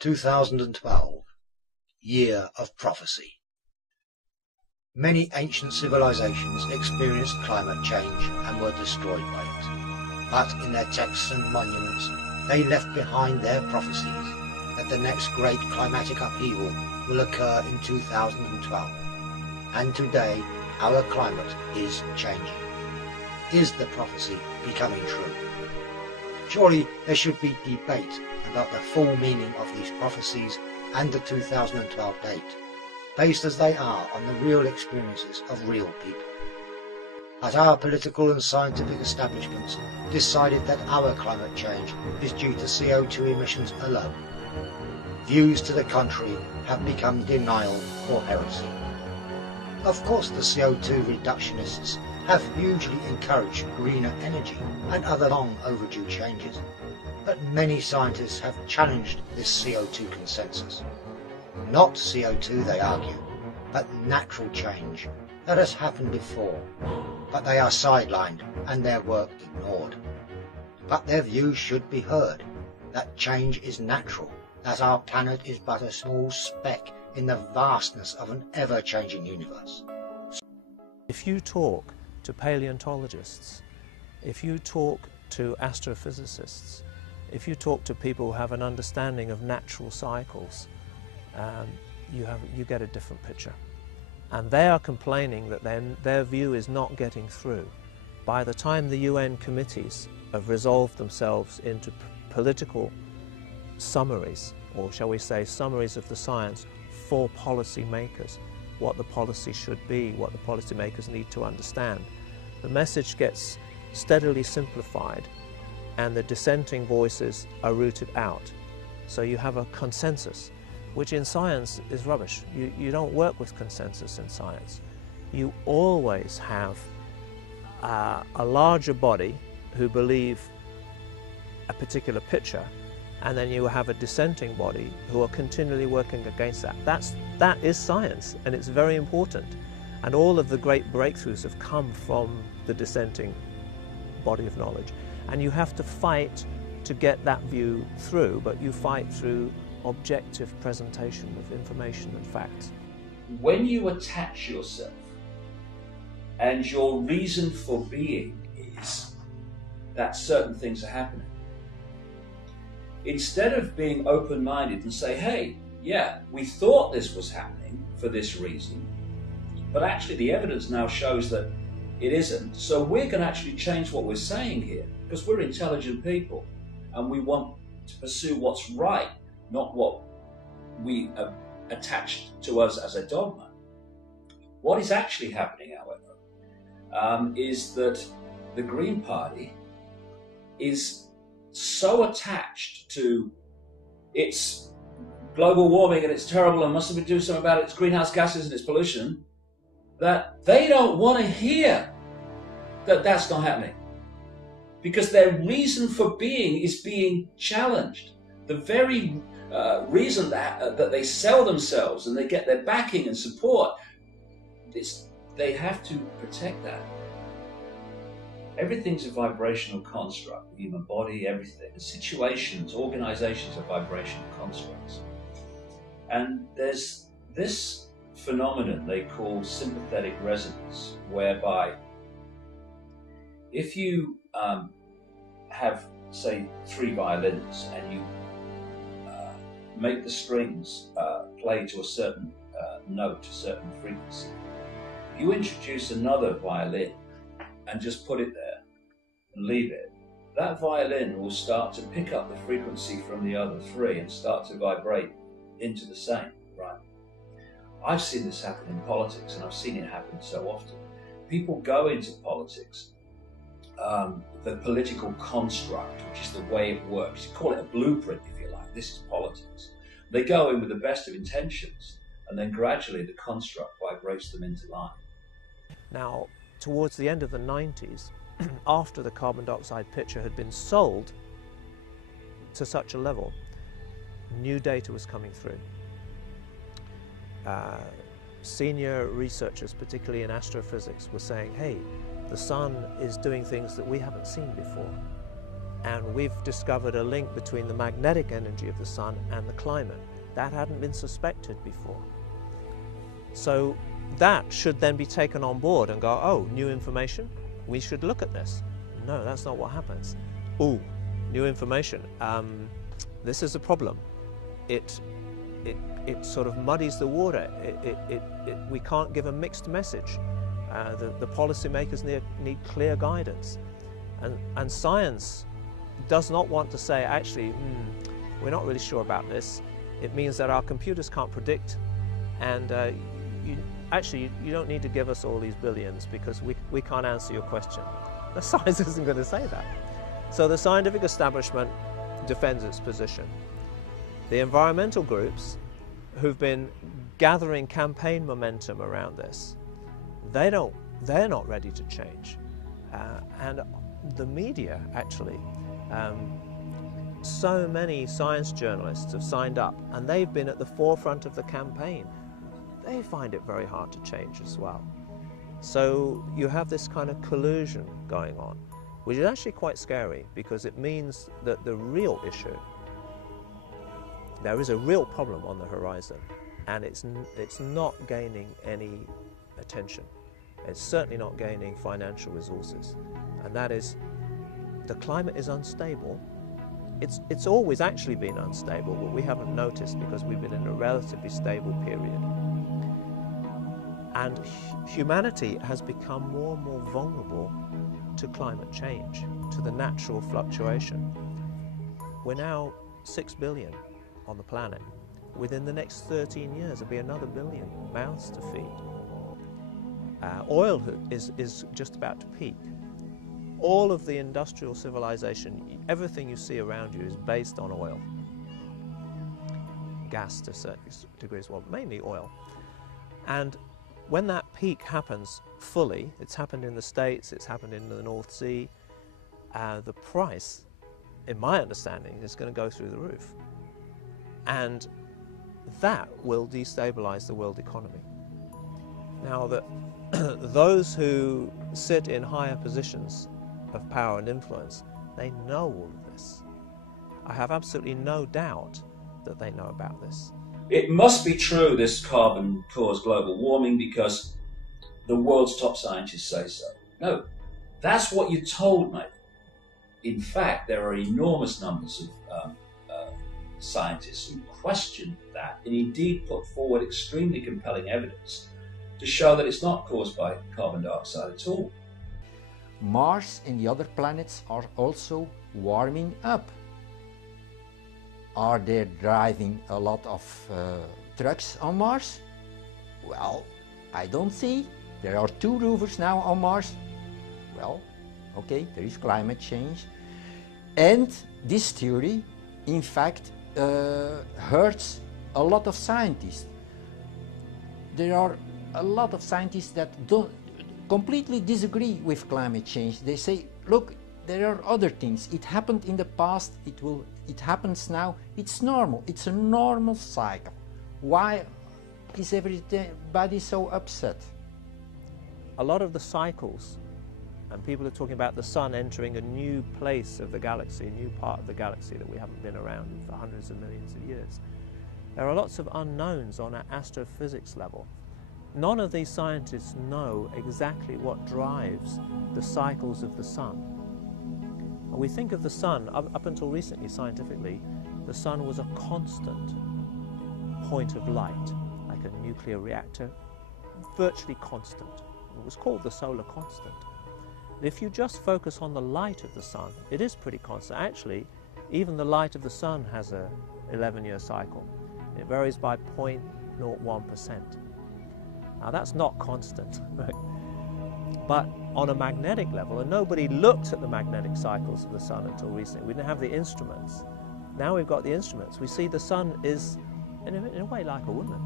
(2012) Year of Prophecy. Many ancient civilizations experienced climate change and were destroyed by it, but in their texts and monuments they left behind their prophecies that the next great climatic upheaval will occur in 2012. And today our climate is changing. Is the prophecy becoming true? Surely there should be debate about the full meaning of these prophecies and the 2012 date, based as they are on the real experiences of real people. But our political and scientific establishments decided that our climate change is due to CO2 emissions alone. Views to the contrary have become denial or heresy. Of course, the CO2 reductionists have hugely encouraged greener energy and other long overdue changes, but many scientists have challenged this CO2 consensus. Not CO2, they argue, but natural change that has happened before, but they are sidelined and their work ignored. But their views should be heard, that change is natural, that our planet is but a small speck in the vastness of an ever-changing universe. If you talk to paleontologists, if you talk to astrophysicists, if you talk to people who have an understanding of natural cycles, you get a different picture. And they are complaining that their view is not getting through. By the time the UN committees have resolved themselves into political summaries, or shall we say summaries of the science for policy makers, what the policy should be, what the policy makers need to understand, the message gets steadily simplified and the dissenting voices are rooted out. So you have a consensus, which in science is rubbish. You don't work with consensus in science. You always have a larger body who believe a particular picture, and then you have a dissenting body who are continually working against that. That is science, and it's very important. And all of the great breakthroughs have come from the dissenting body of knowledge. And you have to fight to get that view through, but you fight through objective presentation of information and facts. When you attach yourself and your reason for being is that certain things are happening, instead of being open-minded and say, hey, yeah, we thought this was happening for this reason, but actually the evidence now shows that it isn't, so we're going to actually change what we're saying here, because we're intelligent people and we want to pursue what's right, not what we have attached to us as a dogma. What is actually happening, however, is that the Green Party is so attached to its global warming and it's terrible and must do something about its greenhouse gases and its pollution, that they don't want to hear that that's not happening. Because their reason for being is being challenged. The very reason that they sell themselves and they get their backing and support, they have to protect that. Everything's a vibrational construct, the human body, everything. The situations, organizations are vibrational constructs. And there's this phenomenon they call sympathetic resonance, whereby if you have, say, 3 violins and you make the strings play to a certain note, a certain frequency, if you introduce another violin and just put it there and leave it, that violin will start to pick up the frequency from the other 3 and start to vibrate into the same, right? I've seen this happen in politics, and I've seen it happen so often. People go into politics, the political construct, which is the way it works. You call it a blueprint, if you like. This is politics. They go in with the best of intentions, and then gradually the construct vibrates them into line. Now, towards the end of the 90s, after the carbon dioxide picture had been sold to such a level, new data was coming through. senior researchers, particularly in astrophysics, were saying, hey, the sun is doing things that we haven't seen before. And we've discovered a link between the magnetic energy of the sun and the climate. That hadn't been suspected before. So that should then be taken on board and go, oh, new information? We should look at this. No, that's not what happens. Oh, new information. This is a problem. It sort of muddies the water. We can't give a mixed message. The policymakers need clear guidance. And science does not want to say, actually, we're not really sure about this. It means that our computers can't predict, and you don't need to give us all these billions because we can't answer your question. The science isn't going to say that. So the scientific establishment defends its position. The environmental groups who've been gathering campaign momentum around this, they're not ready to change. And the media, actually, so many science journalists have signed up and they've been at the forefront of the campaign. They find it very hard to change as well. So you have this kind of collusion going on, which is actually quite scary because it means that the real issue, there is a real problem on the horizon, and it's not gaining any attention. It's certainly not gaining financial resources, and that is the climate is unstable. It's always actually been unstable, but we haven't noticed because we've been in a relatively stable period. And humanity has become more and more vulnerable to climate change, to the natural fluctuation. We're now 6 billion on the planet. Within the next 13 years, there'll be another billion mouths to feed. Oil is just about to peak. All of the industrial civilization, everything you see around you is based on oil. Gas to certain degrees, well, mainly oil. And when that peak happens fully, it's happened in the States, it's happened in the North Sea, the price, in my understanding, is going to go through the roof. And that will destabilize the world economy. Now, those who sit in higher positions of power and influence, they know all of this. I have absolutely no doubt that they know about this. It must be true this carbon caused global warming because the world's top scientists say so. No, that's what you're told, mate. In fact, there are enormous numbers of scientists who question that and indeed put forward extremely compelling evidence to show that it's not caused by carbon dioxide at all. Mars and the other planets are also warming up. Are they driving a lot of trucks on Mars? Well, I don't see. There are 2 rovers now on Mars. Well, okay, there is climate change. And this theory, in fact, hurts a lot of scientists. There are a lot of scientists that completely disagree with climate change. They say, look, there are other things. It happened in the past, it happens now. It's normal. It's a normal cycle. Why is everybody so upset? A lot of the cycles, and people are talking about the sun entering a new place of the galaxy, a new part of the galaxy that we haven't been around for hundreds of millions of years. There are lots of unknowns on an astrophysics level. None of these scientists know exactly what drives the cycles of the sun. And we think of the sun, up until recently scientifically, the sun was a constant point of light, like a nuclear reactor, virtually constant. It was called the solar constant. If you just focus on the light of the sun, it is pretty constant. Actually, even the light of the sun has a 11-year cycle. It varies by 0.01%. Now that's not constant, right? But on a magnetic level, and nobody looked at the magnetic cycles of the sun until recently. We didn't have the instruments. Now we've got the instruments. We see the sun is, in a way, like a woman.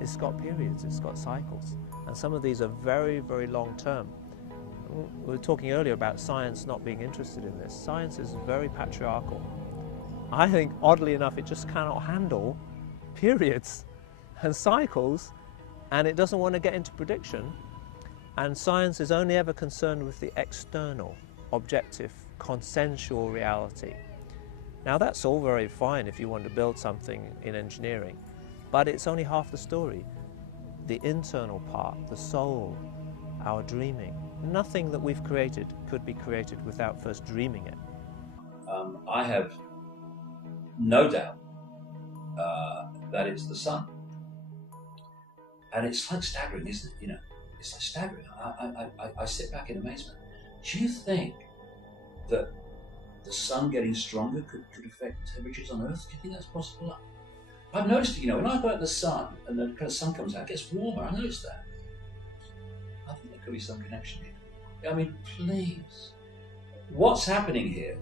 It's got periods, it's got cycles. And some of these are very, very long term. We were talking earlier about science not being interested in this. Science is very patriarchal. I think, oddly enough, it just cannot handle periods and cycles and it doesn't want to get into prediction, and science is only ever concerned with the external, objective, consensual reality. Now that's all very fine if you want to build something in engineering, but it's only half the story. The internal part, the soul, our dreaming, nothing that we've created could be created without first dreaming it. I have no doubt that it's the sun. And it's like staggering, isn't it? You know, it's like staggering. I sit back in amazement. Do you think that the sun getting stronger could affect temperatures on Earth? Do you think that's possible? I've noticed, you know, when I go out in the sun and the kind of sun comes out, it gets warmer. I noticed that. I think there could be some connection here. I mean, please. What's happening here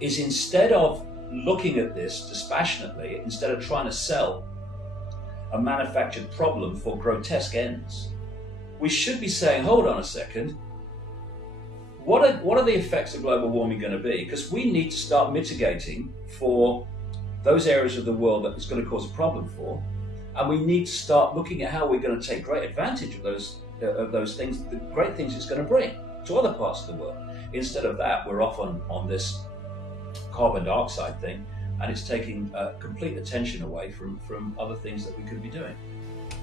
is, instead of looking at this dispassionately, instead of trying to sell a manufactured problem for grotesque ends, we should be saying, hold on a second, what are the effects of global warming going to be? Because we need to start mitigating for those areas of the world that it's going to cause a problem for, and we need to start looking at how we're going to take great advantage of those things, the great things it's going to bring to other parts of the world. Instead of that, we're off on this carbon dioxide thing, and it's taking complete attention away from other things that we could be doing.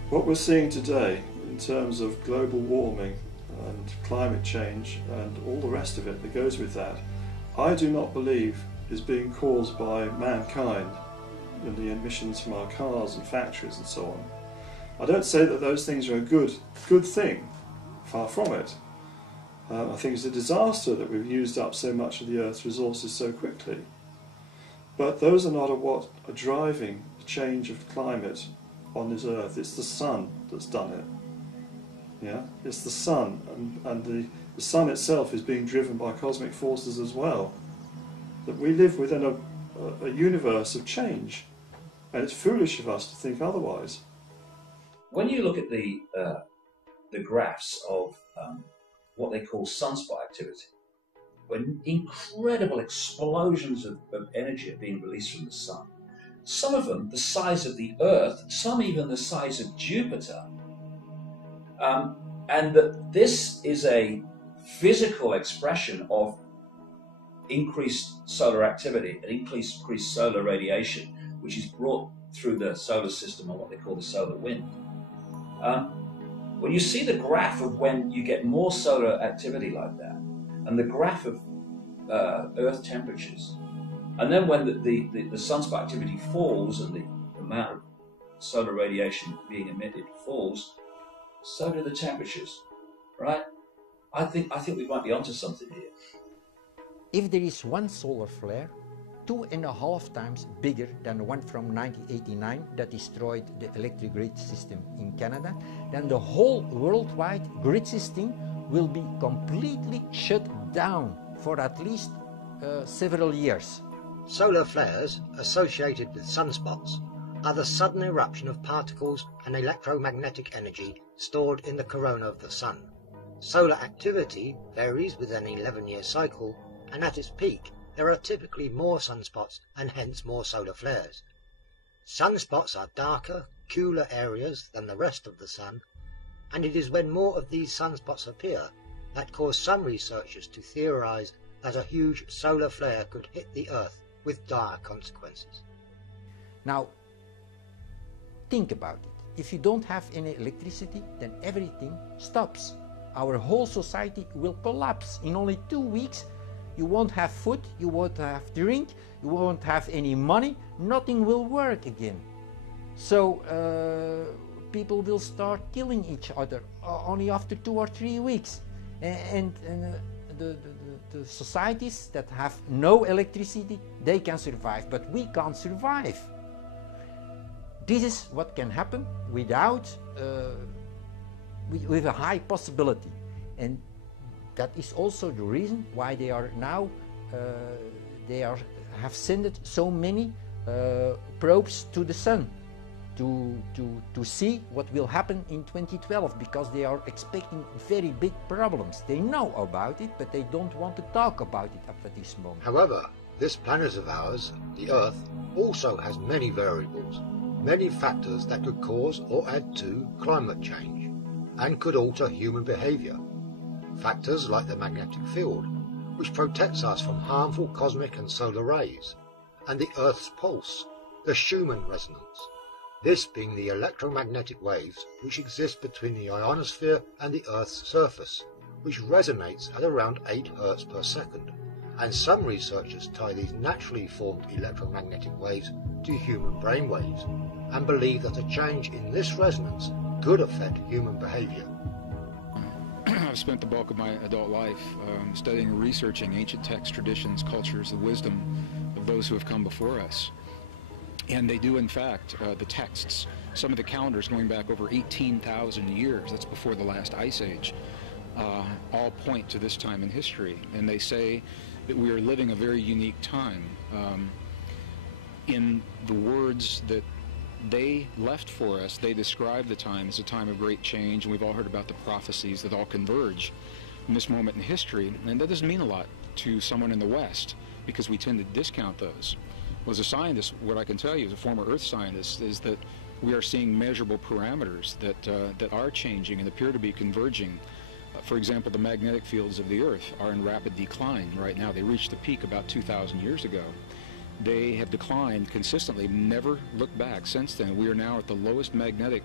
What we're seeing today in terms of global warming and climate change and all the rest of it that goes with that, I do not believe is being caused by mankind and the emissions from our cars and factories and so on. I don't say that those things are a good thing, far from it. I think it's a disaster that we've used up so much of the Earth's resources so quickly. But those are not what are driving the change of climate on this Earth. It's the sun that's done it. Yeah, it's the sun, and the sun itself is being driven by cosmic forces as well. That we live within a universe of change, and it's foolish of us to think otherwise. When you look at the graphs of what they call sunspot activity, when incredible explosions of energy are being released from the sun, some of them the size of the Earth, some even the size of Jupiter, and that this is a physical expression of increased solar activity and increased solar radiation, which is brought through the solar system, or what they call the solar wind. When you see the graph of when you get more solar activity like that, and the graph of Earth temperatures, and then when the sunspot activity falls and the amount of solar radiation being emitted falls, so do the temperatures, right? I think we might be onto something here. If there is one solar flare 2.5 times bigger than the one from 1989 that destroyed the electric grid system in Canada, then the whole worldwide grid system will be completely shut down for at least several years. Solar flares associated with sunspots are the sudden eruption of particles and electromagnetic energy stored in the corona of the sun. Solar activity varies with an 11-year cycle, and at its peak there are typically more sunspots and hence more solar flares. Sunspots are darker, cooler areas than the rest of the sun, and it is when more of these sunspots appear that cause some researchers to theorize that a huge solar flare could hit the Earth with dire consequences. Now, think about it. If you don't have any electricity, then everything stops. Our whole society will collapse. In only 2 weeks, you won't have food, you won't have drink, you won't have any money, nothing will work again. So people will start killing each other only after 2 or 3 weeks. And the societies that have no electricity, they can survive, but we can't survive. This is what can happen without, with a high possibility. And that is also the reason why they are now, have sent so many probes to the sun to see what will happen in 2012, because they are expecting very big problems. They know about it, but they don't want to talk about it up at this moment. However, this planet of ours, the Earth, also has many variables, many factors that could cause or add to climate change and could alter human behaviour. Factors like the magnetic field, which protects us from harmful cosmic and solar rays, and the Earth's pulse, the Schumann resonance, this being the electromagnetic waves which exist between the ionosphere and the Earth's surface, which resonates at around 8 Hz per second, and some researchers tie these naturally formed electromagnetic waves to human brain waves, and believe that a change in this resonance could affect human behaviour. I've spent the bulk of my adult life studying and researching ancient texts, traditions, cultures, the wisdom of those who have come before us. And they do, in fact, the texts, some of the calendars going back over 18,000 years, that's before the last ice age, all point to this time in history. And they say that we are living a very unique time. In the words that they left for us, they describe the time as a time of great change, and we've all heard about the prophecies that all converge in this moment in history. And that doesn't mean a lot to someone in the West, because we tend to discount those. Well, as a scientist, what I can tell you as a former Earth scientist is that we are seeing measurable parameters that are changing and appear to be converging. For example, the magnetic fields of the Earth are in rapid decline right now. They reached the peak about 2,000 years ago. They have declined consistently, never looked back since then. We are now at the lowest magnetic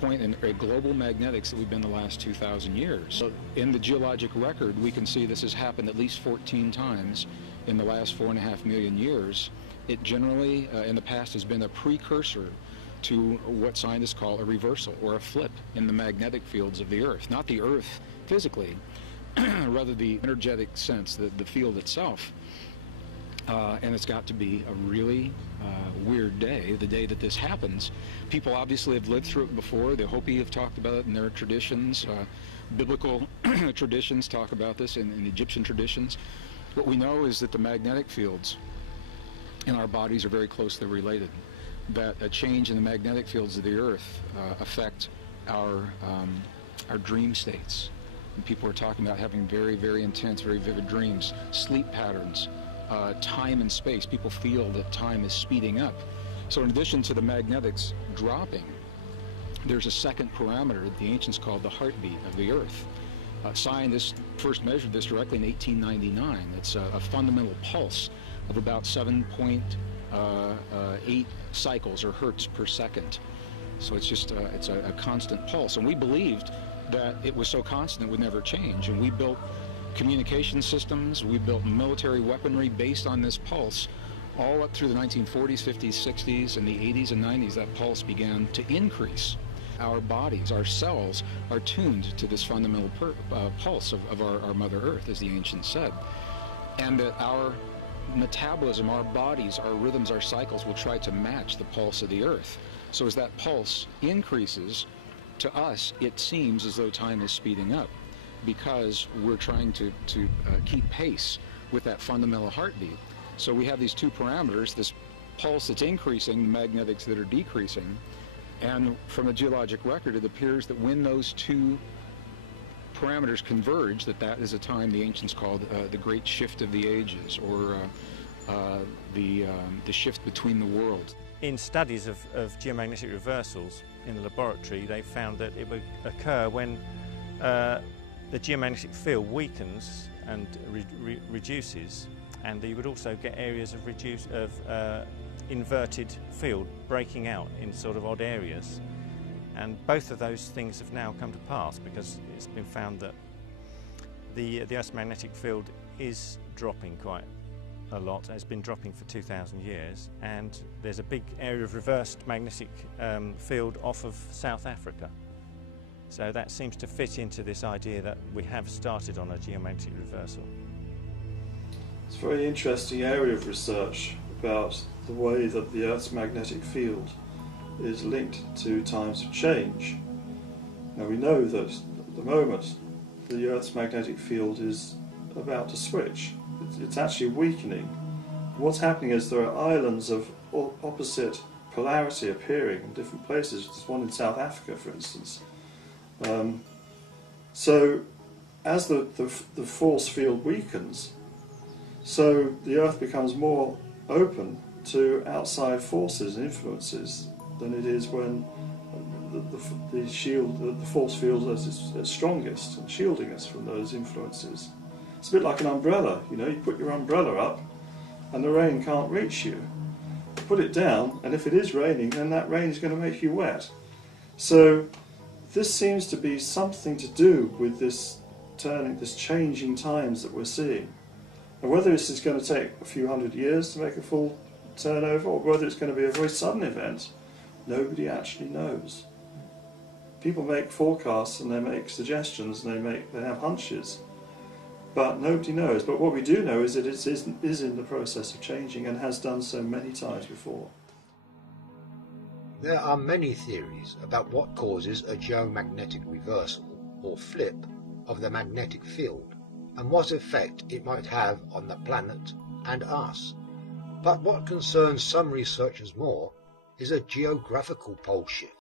point in global magnetics that we've been the last 2,000 years. So in the geologic record, we can see this has happened at least 14 times in the last 4.5 million years. It generally, in the past, has been a precursor to what scientists call a reversal or a flip in the magnetic fields of the Earth. Not the Earth physically, rather the energetic sense, the field itself. And it's got to be a really weird day, the day that this happens. People obviously have lived through it before. The Hopi have talked about it in their traditions. Biblical traditions talk about this in Egyptian traditions. What we know is that the magnetic fields in our bodies are very closely related, that a change in the magnetic fields of the Earth affect our dream states. And people are talking about having very, very intense, very vivid dreams, sleep patterns, time and space. People feel that time is speeding up. So in addition to the magnetics dropping, there's a second parameter that the ancients called the heartbeat of the Earth. Scientists first measured this directly in 1899. It's a fundamental pulse of about 7.8 cycles or hertz per second. So it's just it's a constant pulse. And we believed that it was so constant it would never change. And we built communication systems, we built military weaponry based on this pulse. All up through the 1940s, 50s, 60s, and the 80s and 90s, that pulse began to increase. Our bodies, our cells, are tuned to this fundamental pulse of our Mother Earth, as the ancients said. And that our metabolism, our bodies, our rhythms, our cycles will try to match the pulse of the Earth. So as that pulse increases, to us, it seems as though time is speeding up, because we're trying to keep pace with that fundamental heartbeat. So we have these two parameters, this pulse that's increasing, the magnetics that are decreasing, and from the geologic record, it appears that when those two parameters converge, that is a time the ancients called the Great Shift of the Ages, or the shift between the worlds. In studies of geomagnetic reversals in the laboratory, they found that it would occur when the geomagnetic field weakens and reduces, and you would also get areas of inverted field breaking out in sort of odd areas. And both of those things have now come to pass, because it's been found that the Earth's magnetic field is dropping quite a lot. It's been dropping for 2,000 years, and there's a big area of reversed magnetic field off of South Africa. So that seems to fit into this idea that we have started on a geomagnetic reversal. It's a very interesting area of research about the way that the Earth's magnetic field is linked to times of change. Now we know that at the moment the Earth's magnetic field is about to switch. It's actually weakening. What's happening is there are islands of opposite polarity appearing in different places. There's one in South Africa, for instance. So as the force field weakens, so the Earth becomes more open to outside forces and influences than it is when the force field is its strongest and shielding us from those influences. It's a bit like an umbrella, you know, you put your umbrella up and the rain can't reach you. Put it down, and if it is raining, then that rain is going to make you wet. So this seems to be something to do with this changing times that we're seeing. And whether this is going to take a few hundred years to make a full turnover, or whether it's going to be a very sudden event, nobody actually knows. People make forecasts and they make suggestions and they have hunches, but nobody knows. But what we do know is that it is in the process of changing and has done so many times before. There are many theories about what causes a geomagnetic reversal, or flip, of the magnetic field, and what effect it might have on the planet and us. But what concerns some researchers more is a geographical pole shift.